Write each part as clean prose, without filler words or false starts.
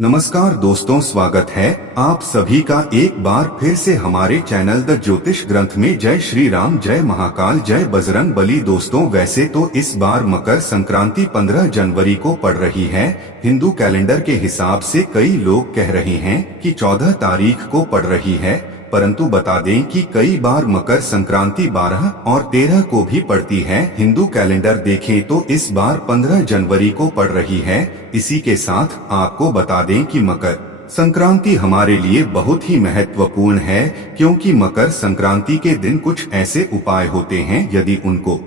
नमस्कार दोस्तों, स्वागत है आप सभी का एक बार फिर से हमारे चैनल द ज्योतिष ग्रंथ में। जय श्री राम, जय महाकाल, जय बजरंग बली। दोस्तों, वैसे तो इस बार मकर संक्रांति 15 जनवरी को पड़ रही है। हिंदू कैलेंडर के हिसाब से कई लोग कह रहे हैं कि 14 तारीख को पड़ रही है, परंतु बता दें कि कई बार मकर संक्रांति 12 और 13 को भी पड़ती है। हिंदू कैलेंडर देखें तो इस बार 15 जनवरी को पड़ रही है। इसी के साथ आपको बता दें कि मकर संक्रांति हमारे लिए बहुत ही महत्वपूर्ण है, क्योंकि मकर संक्रांति के दिन कुछ ऐसे उपाय होते हैं, यदि उनको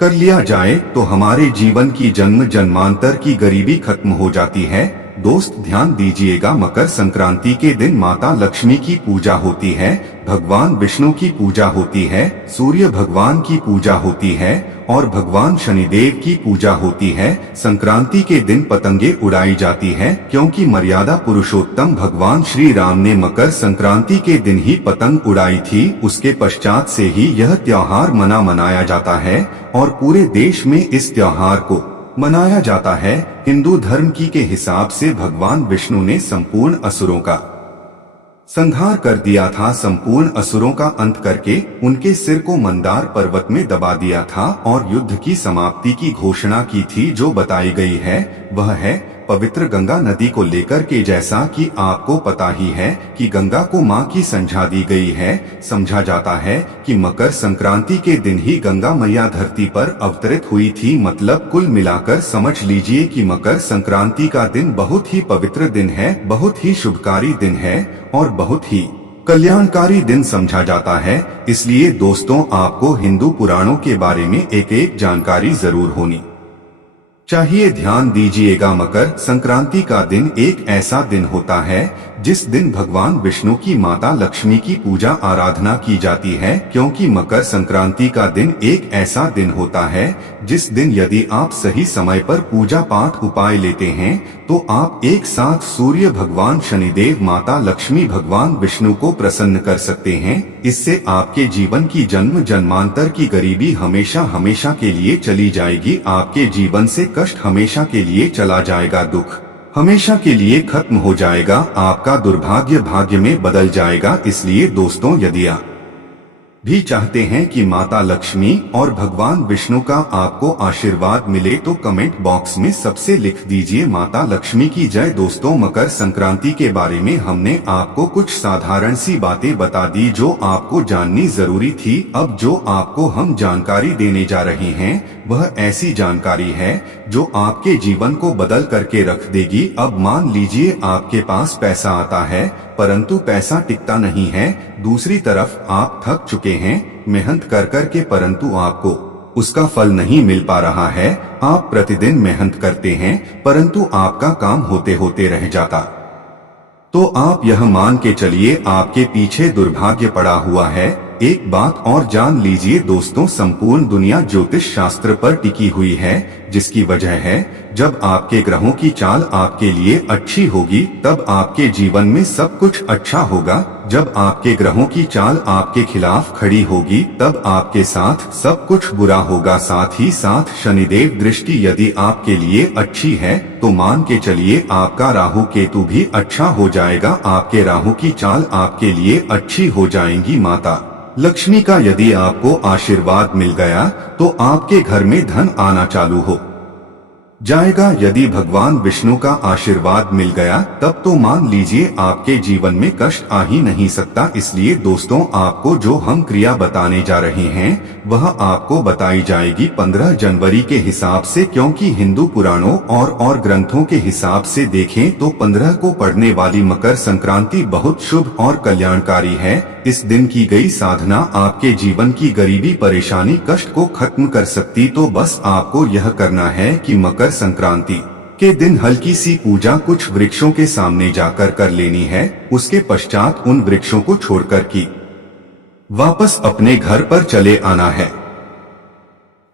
कर लिया जाए तो हमारे जीवन की जन्म जन्मांतर की गरीबी खत्म हो जाती है। दोस्त ध्यान दीजिएगा, मकर संक्रांति के दिन माता लक्ष्मी की पूजा होती है, भगवान विष्णु की पूजा होती है, सूर्य भगवान की पूजा होती है और भगवान शनिदेव की पूजा होती है। संक्रांति के दिन पतंगे उड़ाई जाती है, क्योंकि मर्यादा पुरुषोत्तम भगवान श्री राम ने मकर संक्रांति के दिन ही पतंग उड़ाई थी। उसके पश्चात से ही यह त्योहार मनाया जाता है और पूरे देश में इस त्योहार को मनाया जाता है। हिंदू धर्म के हिसाब से भगवान विष्णु ने संपूर्ण असुरों का संहार कर दिया था, संपूर्ण असुरों का अंत करके उनके सिर को मंदार पर्वत में दबा दिया था और युद्ध की समाप्ति की घोषणा की थी। जो बताई गई है वह है पवित्र गंगा नदी को लेकर के। जैसा कि आपको पता ही है कि गंगा को मां की समझा दी गई है। समझा जाता है कि मकर संक्रांति के दिन ही गंगा मैया धरती पर अवतरित हुई थी। मतलब कुल मिलाकर समझ लीजिए कि मकर संक्रांति का दिन बहुत ही पवित्र दिन है, बहुत ही शुभकारी दिन है और बहुत ही कल्याणकारी दिन समझा जाता है। इसलिए दोस्तों, आपको हिंदू पुराणों के बारे में एक जानकारी जरूर होनी चाहिए। ध्यान दीजिएगा, मकर संक्रांति का दिन एक ऐसा दिन होता है जिस दिन भगवान विष्णु की माता लक्ष्मी की पूजा आराधना की जाती है। क्योंकि मकर संक्रांति का दिन एक ऐसा दिन होता है जिस दिन यदि आप सही समय पर पूजा पाठ उपाय लेते हैं तो आप एक साथ सूर्य भगवान शनिदेव, माता लक्ष्मी, भगवान विष्णु को प्रसन्न कर सकते हैं। इससे आपके जीवन की जन्म जन्मांतर की गरीबी हमेशा हमेशा के लिए चली जाएगी। आपके जीवन से कष्ट हमेशा के लिए चला जाएगा, दुख हमेशा के लिए खत्म हो जाएगा, आपका दुर्भाग्य भाग्य में बदल जाएगा। इसलिए दोस्तों, यदि आप भी चाहते हैं कि माता लक्ष्मी और भगवान विष्णु का आपको आशीर्वाद मिले तो कमेंट बॉक्स में सबसे लिख दीजिए माता लक्ष्मी की जय। दोस्तों, मकर संक्रांति के बारे में हमने आपको कुछ साधारण सी बातें बता दी जो आपको जाननी जरूरी थी। अब जो आपको हम जानकारी देने जा रहे हैं वह ऐसी जानकारी है जो आपके जीवन को बदल करके रख देगी। अब मान लीजिए आपके पास पैसा आता है परंतु पैसा टिकता नहीं है। दूसरी तरफ आप थक चुके हैं मेहनत कर के, परंतु आपको उसका फल नहीं मिल पा रहा है। आप प्रतिदिन मेहनत करते हैं परंतु आपका काम होते होते रह जाता, तो आप यह मान के चलिए आपके पीछे दुर्भाग्य पड़ा हुआ है। एक बात और जान लीजिए दोस्तों, संपूर्ण दुनिया ज्योतिष शास्त्र पर टिकी हुई है, जिसकी वजह है जब आपके ग्रहों की चाल आपके लिए अच्छी होगी तब आपके जीवन में सब कुछ अच्छा होगा। जब आपके ग्रहों की चाल आपके खिलाफ खड़ी होगी तब आपके साथ सब कुछ बुरा होगा। साथ ही साथ शनिदेव दृष्टि यदि आपके लिए अच्छी है तो मान के चलिए आपका राहु केतु भी अच्छा हो जाएगा। आपके राहु की चाल आपके लिए अच्छी हो जाएंगी। माता लक्ष्मी का यदि आपको आशीर्वाद मिल गया तो आपके घर में धन आना चालू हो जाएगा। यदि भगवान विष्णु का आशीर्वाद मिल गया तब तो मान लीजिए आपके जीवन में कष्ट आ ही नहीं सकता। इसलिए दोस्तों, आपको जो हम क्रिया बताने जा रहे हैं वह आपको बताई जाएगी 15 जनवरी के हिसाब से, क्योंकि हिंदू पुराणों और ग्रंथों के हिसाब से देखें तो 15 को पड़ने वाली मकर संक्रांति बहुत शुभ और कल्याणकारी है। इस दिन की गई साधना आपके जीवन की गरीबी परेशानी कष्ट को खत्म कर सकती। तो बस आपको यह करना है कि मकर संक्रांति के दिन हल्की सी पूजा कुछ वृक्षों के सामने जाकर कर लेनी है। उसके पश्चात उन वृक्षों को छोड़कर की वापस अपने घर पर चले आना है।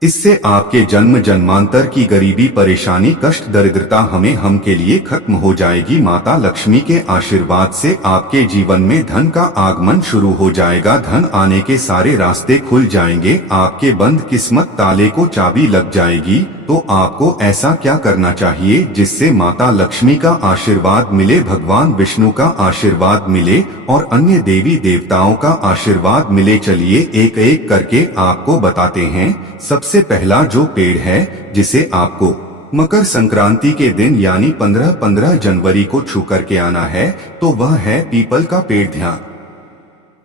इससे आपके जन्म जन्मांतर की गरीबी परेशानी कष्ट दरिद्रता हम के लिए खत्म हो जाएगी। माता लक्ष्मी के आशीर्वाद से आपके जीवन में धन का आगमन शुरू हो जाएगा। धन आने के सारे रास्ते खुल जाएंगे। आपके बंद किस्मत ताले को चाबी लग जाएगी। तो आपको ऐसा क्या करना चाहिए जिससे माता लक्ष्मी का आशीर्वाद मिले, भगवान विष्णु का आशीर्वाद मिले और अन्य देवी देवताओं का आशीर्वाद मिले। चलिए एक एक करके आपको बताते हैं। सबसे पहला जो पेड़ है जिसे आपको मकर संक्रांति के दिन यानी 15 जनवरी को छू करके आना है, तो वह है पीपल का पेड़। ध्यान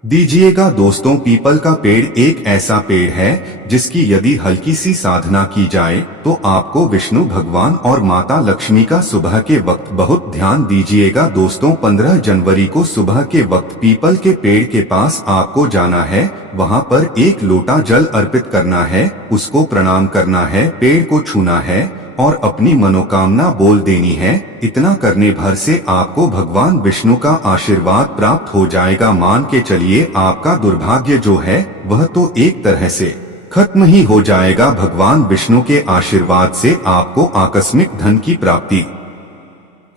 दीजिएगा दोस्तों, पीपल का पेड़ एक ऐसा पेड़ है जिसकी यदि हल्की सी साधना की जाए तो आपको विष्णु भगवान और माता लक्ष्मी का सुबह के वक्त, बहुत ध्यान दीजिएगा दोस्तों, 15 जनवरी को सुबह के वक्त पीपल के पेड़ के पास आपको जाना है। वहां पर एक लोटा जल अर्पित करना है, उसको प्रणाम करना है, पेड़ को छूना है और अपनी मनोकामना बोल देनी है। इतना करने भर से आपको भगवान विष्णु का आशीर्वाद प्राप्त हो जाएगा। मान के चलिए आपका दुर्भाग्य जो है वह तो एक तरह से खत्म ही हो जाएगा। भगवान विष्णु के आशीर्वाद से आपको आकस्मिक धन की प्राप्ति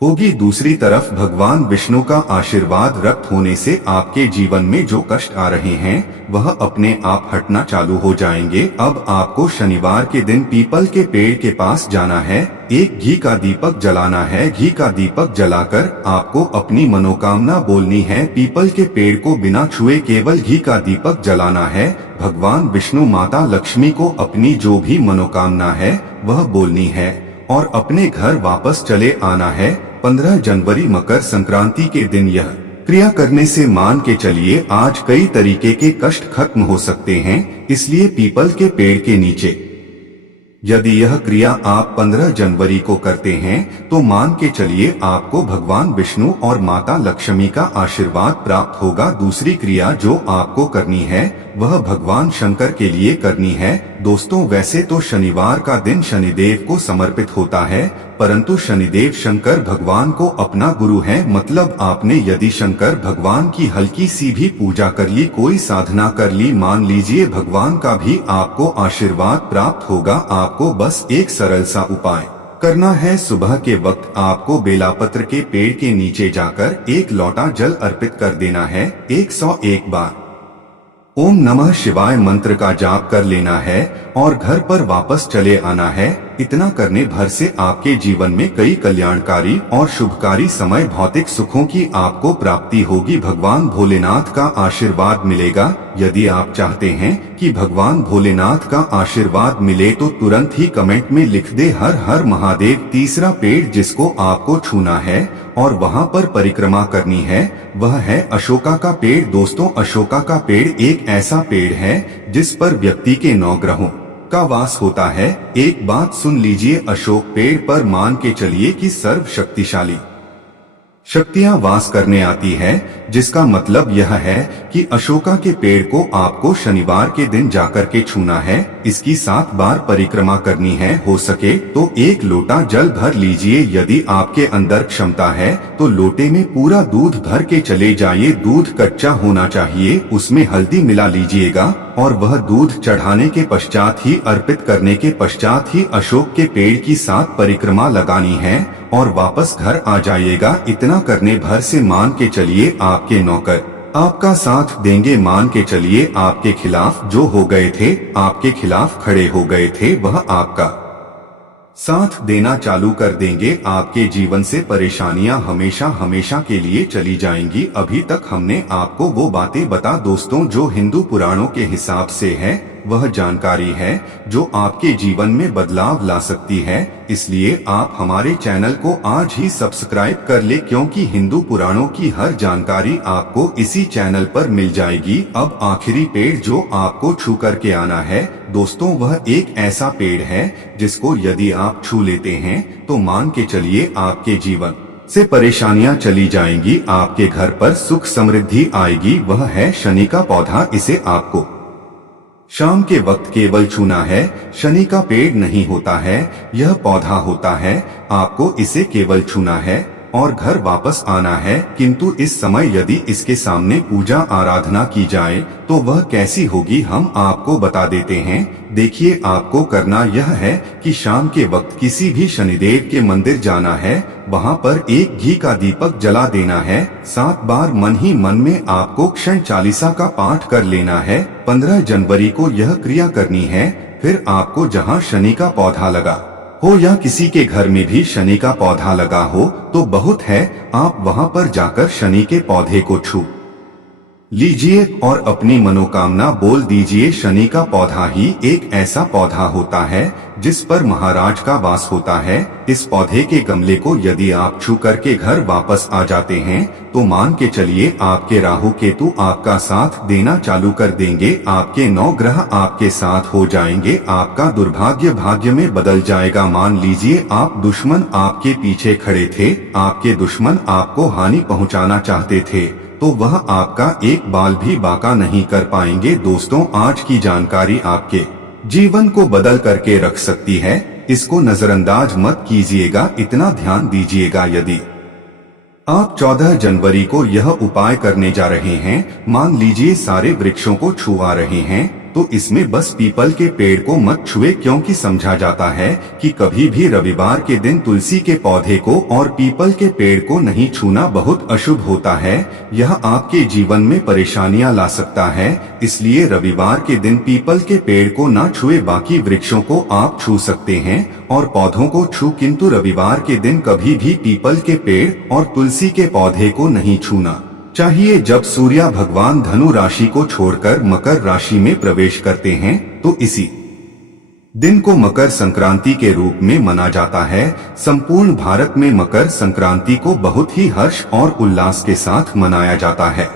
होगी। दूसरी तरफ भगवान विष्णु का आशीर्वाद रक्त होने से आपके जीवन में जो कष्ट आ रहे हैं वह अपने आप हटना चालू हो जाएंगे। अब आपको शनिवार के दिन पीपल के पेड़ के पास जाना है, एक घी का दीपक जलाना है। घी का दीपक जलाकर आपको अपनी मनोकामना बोलनी है। पीपल के पेड़ को बिना छुए केवल घी का दीपक जलाना है। भगवान विष्णु माता लक्ष्मी को अपनी जो भी मनोकामना है वह बोलनी है और अपने घर वापस चले आना है। 15 जनवरी मकर संक्रांति के दिन यह क्रिया करने से मान के चलिए आज कई तरीके के कष्ट खत्म हो सकते हैं। इसलिए पीपल के पेड़ के नीचे यदि यह क्रिया आप 15 जनवरी को करते हैं तो मान के चलिए आपको भगवान विष्णु और माता लक्ष्मी का आशीर्वाद प्राप्त होगा। दूसरी क्रिया जो आपको करनी है वह भगवान शंकर के लिए करनी है। दोस्तों वैसे तो शनिवार का दिन शनिदेव को समर्पित होता है, परंतु शनिदेव शंकर भगवान को अपना गुरु है। मतलब आपने यदि शंकर भगवान की हल्की सी भी पूजा कर ली, कोई साधना कर ली, मान लीजिए भगवान का भी आपको आशीर्वाद प्राप्त होगा। आपको बस एक सरल सा उपाय करना है। सुबह के वक्त आपको बेलापत्र के पेड़ के नीचे जाकर एक लोटा जल अर्पित कर देना है। 101 बार ओम नमः शिवाय मंत्र का जाप कर लेना है और घर पर वापस चले आना है। इतना करने भर से आपके जीवन में कई कल्याणकारी और शुभकारी समय, भौतिक सुखों की आपको प्राप्ति होगी। भगवान भोलेनाथ का आशीर्वाद मिलेगा। यदि आप चाहते हैं कि भगवान भोलेनाथ का आशीर्वाद मिले तो तुरंत ही कमेंट में लिख दे हर हर महादेव। तीसरा पेड़ जिसको आपको छूना है और वहां पर परिक्रमा करनी है वह है अशोका का पेड़। दोस्तों अशोका का पेड़ एक ऐसा पेड़ है जिस पर व्यक्ति के 9 ग्रहों का वास होता है। एक बात सुन लीजिए, अशोक पेड़ पर मान के चलिए कि सर्व शक्तिशाली शक्तियां वास करने आती है, जिसका मतलब यह है कि अशोका के पेड़ को आपको शनिवार के दिन जाकर के छूना है। इसकी 7 बार परिक्रमा करनी है। हो सके तो एक लोटा जल भर लीजिए। यदि आपके अंदर क्षमता है तो लोटे में पूरा दूध भर के चले जाइए। दूध कच्चा होना चाहिए, उसमें हल्दी मिला लीजिएगा और वह दूध चढ़ाने के पश्चात ही, अर्पित करने के पश्चात ही अशोक के पेड़ की 7 परिक्रमा लगानी है और वापस घर आ जाइएगा। इतना करने भर से मान के चलिए आपके नौकर आपका साथ देंगे। मान के चलिए आपके खिलाफ जो हो गए थे, आपके खिलाफ खड़े हो गए थे, वह आपका साथ देना चालू कर देंगे। आपके जीवन से परेशानियां हमेशा हमेशा के लिए चली जाएंगी। अभी तक हमने आपको वो बातें बता दोस्तों जो हिंदू पुराणों के हिसाब से है, वह जानकारी है जो आपके जीवन में बदलाव ला सकती है। इसलिए आप हमारे चैनल को आज ही सब्सक्राइब कर ले, क्योंकि हिंदू पुराणों की हर जानकारी आपको इसी चैनल पर मिल जाएगी। अब आखिरी पेड़ जो आपको छू करके आना है दोस्तों, वह एक ऐसा पेड़ है जिसको यदि आप छू लेते हैं तो मान के चलिए आपके जीवन से परेशानियां चली जाएंगी, आपके घर पर सुख समृद्धि आएगी। वह है शनि का पौधा। इसे आपको शाम के वक्त केवल छूना है। शनि का पेड़ नहीं होता है, यह पौधा होता है। आपको इसे केवल छूना है और घर वापस आना है। किंतु इस समय यदि इसके सामने पूजा आराधना की जाए तो वह कैसी होगी हम आपको बता देते हैं। देखिए, आपको करना यह है कि शाम के वक्त किसी भी शनिदेव के मंदिर जाना है, वहां पर एक घी का दीपक जला देना है। 7 बार मन ही मन में आपको क्षण चालीसा का पाठ कर लेना है। 15 जनवरी को यह क्रिया करनी है। फिर आपको जहां शनि का पौधा लगा हो या किसी के घर में भी शनि का पौधा लगा हो तो बहुत है, आप वहां पर जाकर शनि के पौधे को छू लीजिए और अपनी मनोकामना बोल दीजिए। शनि का पौधा ही एक ऐसा पौधा होता है जिस पर महाराज का वास होता है। इस पौधे के गमले को यदि आप छू करके घर वापस आ जाते हैं तो मान के चलिए आपके राहु केतु आपका साथ देना चालू कर देंगे, आपके 9 ग्रह आपके साथ हो जाएंगे, आपका दुर्भाग्य भाग्य में बदल जाएगा। मान लीजिए आप दुश्मन आपके पीछे खड़े थे, आपके दुश्मन आपको हानि पहुंचाना चाहते थे तो वह आपका एक बाल भी बाका नहीं कर पाएंगे। दोस्तों, आज की जानकारी आपके जीवन को बदल करके रख सकती है, इसको नजरअंदाज मत कीजिएगा। इतना ध्यान दीजिएगा, यदि आप 14 जनवरी को यह उपाय करने जा रहे हैं, मान लीजिए सारे वृक्षों को छुआ रहे हैं, तो इसमें बस पीपल के पेड़ को मत छुए, क्योंकि समझा जाता है कि कभी भी रविवार के दिन तुलसी के पौधे को और पीपल के पेड़ को नहीं छूना बहुत अशुभ होता है। यह आपके जीवन में परेशानियां ला सकता है, इसलिए रविवार के दिन पीपल के पेड़ को ना छुए, बाकी वृक्षों को आप छू सकते हैं और पौधों को छू, किंतु रविवार के दिन कभी भी पीपल के पेड़ और तुलसी के पौधे को नहीं छूना चाहिए। जब सूर्य भगवान धनु राशि को छोड़कर मकर राशि में प्रवेश करते हैं तो इसी दिन को मकर संक्रांति के रूप में मना जाता है। संपूर्ण भारत में मकर संक्रांति को बहुत ही हर्ष और उल्लास के साथ मनाया जाता है।